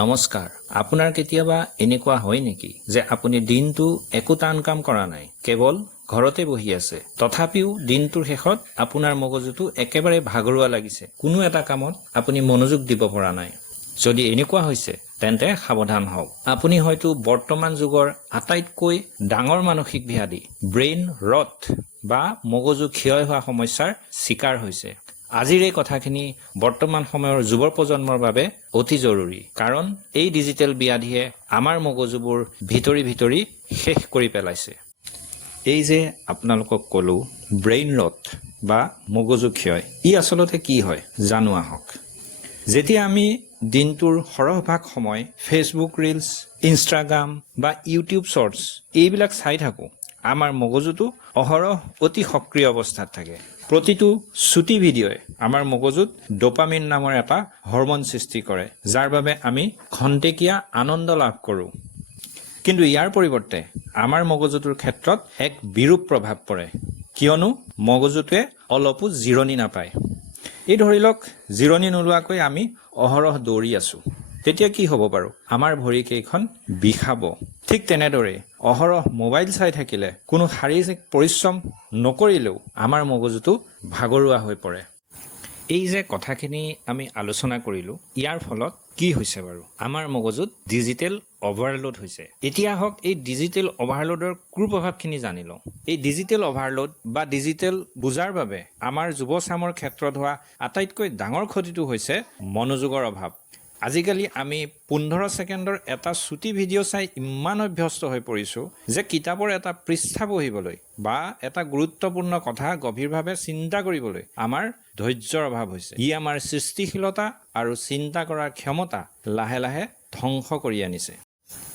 নমস্কাৰ আপোনাৰ কেতিয়াবা এনেকুৱা হয় নেকি যে আপুনি দিনটো একো টান কাম কৰা নাই কেৱল ঘৰতে বহি আছে তথাপিও দিনটোৰ শেষত আপোনাৰ মগজুটো একেবাৰে ভাগৰুৱা লাগিছে কোনো এটা কামত আপুনি মনোযোগ দিব পৰা নাই যদি এনেকুৱা হৈছে তেন্তে সাৱধান হওক আপুনি হয়তো বৰ্তমান যুগৰ আটাইতকৈ ডাঙৰ মানসিক ব্যাধি ব্ৰেইন ৰট বা মগজু ক্ষয় হোৱা সমস্যাৰ শিকাৰ হৈছে আজিৰ এই কথাখিনি বৰ্তমান সময়ৰ যুৱ প্ৰজন্মৰ বাবে অতি জৰুৰী কাৰণ এই ডিজিটেল ব্যাধিয়ে আমাৰ মগজুবোৰ ভিতৰি শেষ কৰি পেলাইছে এই যে আপোনালোকক ক'লো ব্ৰেইন ৰট বা মগজু ক্ষয় ই আচলতে কি হয় জানো আহক যেতিয়া আমি দিনটোৰ সৰহভাগ সময় ফেচবুক ৰিলছ ইনষ্টাগ্ৰাম বা ইউটিউব শ্বৰ্টছ এইবিলাক চাই থাকোঁ আমাৰ মগজুটো অহৰহ অতি সক্ৰিয় অৱস্থাত থাকে প্ৰতিটো ছুটি ভিডিঅ'ই আমাৰ মগজুত ডোপামিন নামৰ এটা হৰম'ন সৃষ্টি কৰে যাৰ বাবে আমি খন্তেকীয়া আনন্দ লাভ কৰোঁ কিন্তু ইয়াৰ পৰিৱৰ্তে আমাৰ মগজুটোৰ ক্ষেত্ৰত এক বিৰূপ প্ৰভাৱ পৰে কিয়নো মগজুটোৱে অলপো জিৰণি নাপায় এই ধৰি লওক জিৰণি নোলোৱাকৈ আমি অহৰহ দৌৰি আছো তেতিয়া কি হ'ব বাৰু আমাৰ ভৰিকেইখন বিষাব ঠিক তেনেদৰে অহৰহ মোবাইল চাই থাকিলে কোনো শাৰীৰিক পৰিশ্ৰম নকৰিলেও আমাৰ মগজুটো ভাগৰুৱা হৈ পৰে এই যে কথাখিনি আমি আলোচনা কৰিলো ইয়াৰ ফলত কি হৈছে বাৰু আমাৰ মগজুত ডিজিটেল অভাৰলোড হৈছে এতিয়া হওক এই ডিজিটেল অভাৰলোডৰ কুপ্ৰভাৱখিনি জানি লওঁ এই ডিজিটেল অভাৰলোড বা ডিজিটেল বুজাৰ বাবে আমাৰ যুৱচামৰ ক্ষেত্ৰত হোৱা আটাইতকৈ ডাঙৰ ক্ষতিটো হৈছে মনোযোগৰ অভাৱ আজিকালি আমি 15 ছেকেণ্ডৰ এটা ছুটি ভিডিঅ' চাই ইমান অভ্যস্ত হৈ পৰিছোঁ যে কিতাপৰ এটা পৃষ্ঠা পঢ়িবলৈ বা এটা গুৰুত্বপূৰ্ণ কথা গভীৰভাৱে চিন্তা কৰিবলৈ আমাৰ ধৈৰ্যৰ অভাৱ হৈছে ই আমাৰ সৃষ্টিশীলতা আৰু চিন্তা কৰাৰ ক্ষমতা লাহে লাহে ধ্বংস কৰি আনিছে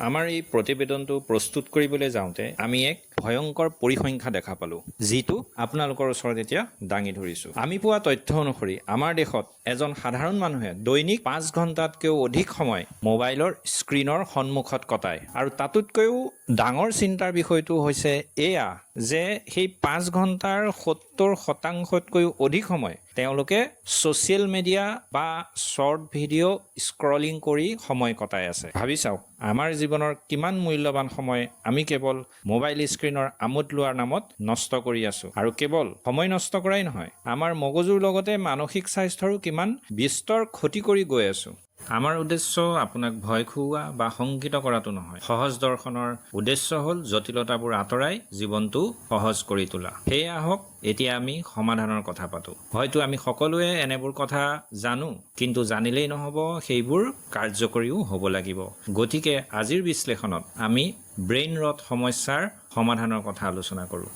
আমাৰ এই প্ৰতিবেদনটো প্ৰস্তুত কৰিবলৈ যাওঁতে আমি এক ভয়ংকৰ পৰিসংখ্যা দেখা পালোঁ যিটো আপোনালোকৰ ওচৰত এতিয়া দাঙি ধৰিছোঁ আমি পোৱা তথ্য অনুসৰি আমাৰ দেশত এজন সাধাৰণ মানুহে দৈনিক 5 ঘণ্টাতকৈও অধিক সময় মোবাইলৰ স্ক্ৰীনৰ সন্মুখত কটায় আৰু তাতোতকৈও ডাঙৰ চিন্তাৰ বিষয়টো হৈছে এয়া যে সেই 5 ঘণ্টাৰ 70%তকৈও অধিক সময় তেওঁলোকে ছ'চিয়েল মিডিয়া বা শ্বৰ্ট ভিডিঅ' স্ক্ৰলিং কৰি সময় কটাই আছে ভাবি চাওক আমাৰ জীৱনৰ কিমান মূল্যৱান সময় আমি কেৱল মোবাইল স্ক্ৰীনৰ আমোদ লোৱাৰ নামত নষ্ট কৰি আছো আৰু কেৱল সময় নষ্ট কৰাই নহয় আমাৰ মগজুৰ লগতে মানসিক স্বাস্থ্যৰো কিমান বিস্তৰ ক্ষতি কৰি গৈ আছো আমাৰ উদ্দেশ্য আপোনাক ভয় খুওৱা বা শংকিত কৰাটো নহয় সহজ দৰ্শনৰ উদ্দেশ্য হ'ল জটিলতাবোৰ আঁতৰাই জীৱনটো সহজ কৰি তোলা সেয়ে আহক এতিয়া আমি সমাধানৰ কথা পাতো হয়তো আমি সকলোৱে এনেবোৰ কথা জানো কিন্তু জানিলেই নহ'ব সেইবোৰ কাৰ্যকৰীও হ'ব লাগিব গতিকে আজিৰ বিশ্লেষণত আমি ব্ৰেইন ৰট সমস্যাৰ সমাধানৰ কথা আলোচনা কৰোঁ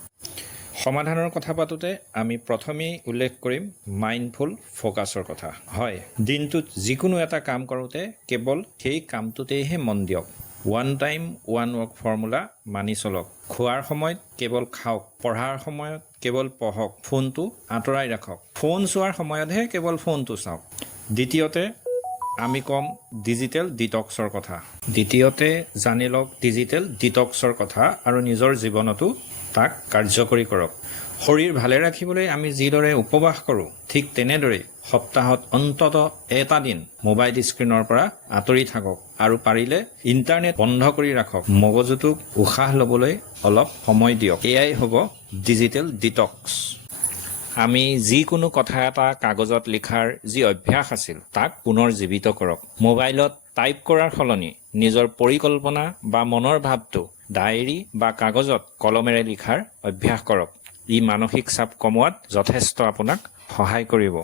সমাধানৰ কথা পাতোতে আমি প্ৰথমেই উল্লেখ কৰিম মাইণ্ডফুল ফ'কাছৰ কথা হয় দিনটোত যিকোনো এটা কাম কৰোঁতে কেৱল সেই কামটোতেইহে মন দিয়ক one time one work formula মানি চলক খোৱাৰ সময়ত কেৱল খাওক পঢ়াৰ সময়ত কেৱল পঢ়ক ফোনটো আঁতৰাই ৰাখক ফোন চোৱাৰ সময়তহে কেৱল ফোনটো চাওক দ্বিতীয়তে আমি কম ডিজিটেল ডিটক্সৰ কথা দ্বিতীয়তে জানি লওক ডিজিটেল ডিটক্সৰ কথা আৰু নিজৰ জীৱনতো তাক কাৰ্যকৰী কৰক শৰীৰ ভালে ৰাখিবলৈ আমি যিদৰে উপবাস কৰোঁ ঠিক তেনেদৰে সপ্তাহত অন্তত এটা দিন মোবাইল স্ক্ৰীনৰ পৰা আঁতৰি থাকক আৰু পাৰিলে ইণ্টাৰনেট বন্ধ কৰি ৰাখক মগজুটোক উশাহ ল'বলৈ অলপ সময় দিয়ক এয়াই হ'ব ডিজিটেল ডিটক্স আমি যিকোনো কথা এটা কাগজত লিখাৰ যি অভ্যাস আছিল তাক পুনৰ জীৱিত কৰক মোবাইলত টাইপ কৰাৰ সলনি নিজৰ পৰিকল্পনা বা মনৰ ভাৱটো ডায়েৰী বা কাগজত কলমেৰে লিখাৰ অভ্যাস কৰক ই মানসিক চাপ কমোৱাত যথেষ্ট আপোনাক সহায় কৰিব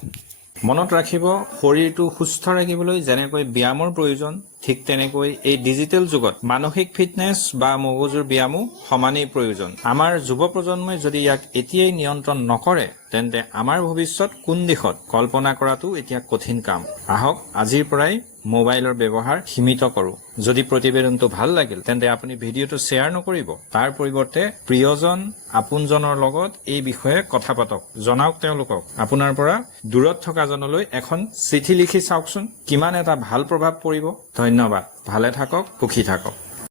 মনত ৰাখিব শৰীৰটো সুস্থ ৰাখিবলৈ যেনেকৈ ব্যায়ামৰ প্ৰয়োজন ঠিক তেনেকৈ এই ডিজিটেল যুগত মানসিক ফিটনেছ বা মগজুৰ ব্যায়ামো সমানেই প্ৰয়োজন আমাৰ যুৱ প্ৰজন্মই যদি ইয়াক এতিয়াই নিয়ন্ত্ৰণ নকৰে তেন্তে আমাৰ ভৱিষ্যত কোন দিশত কল্পনা কৰাটো এতিয়া কঠিন কাম আহক আজিৰ পৰাই মোবাইলৰ ব্যৱহাৰ সীমিত কৰোঁ যদি প্ৰতিবেদনটো ভাল লাগিল তেন্তে আপুনি ভিডিঅ'টো শ্বেয়াৰ নকৰিব তাৰ পৰিৱৰ্তে প্ৰিয়জন আপোনজনৰ লগত এই বিষয়ে কথা পাতক জনাওক তেওঁলোকক আপোনাৰ পৰা দূৰত থকা জনলৈ এখন চিঠি লিখি চাওকচোন কিমান এটা ভাল প্ৰভাৱ পৰিব ধন্যবাদ ভালে থাকক সুখী থাকক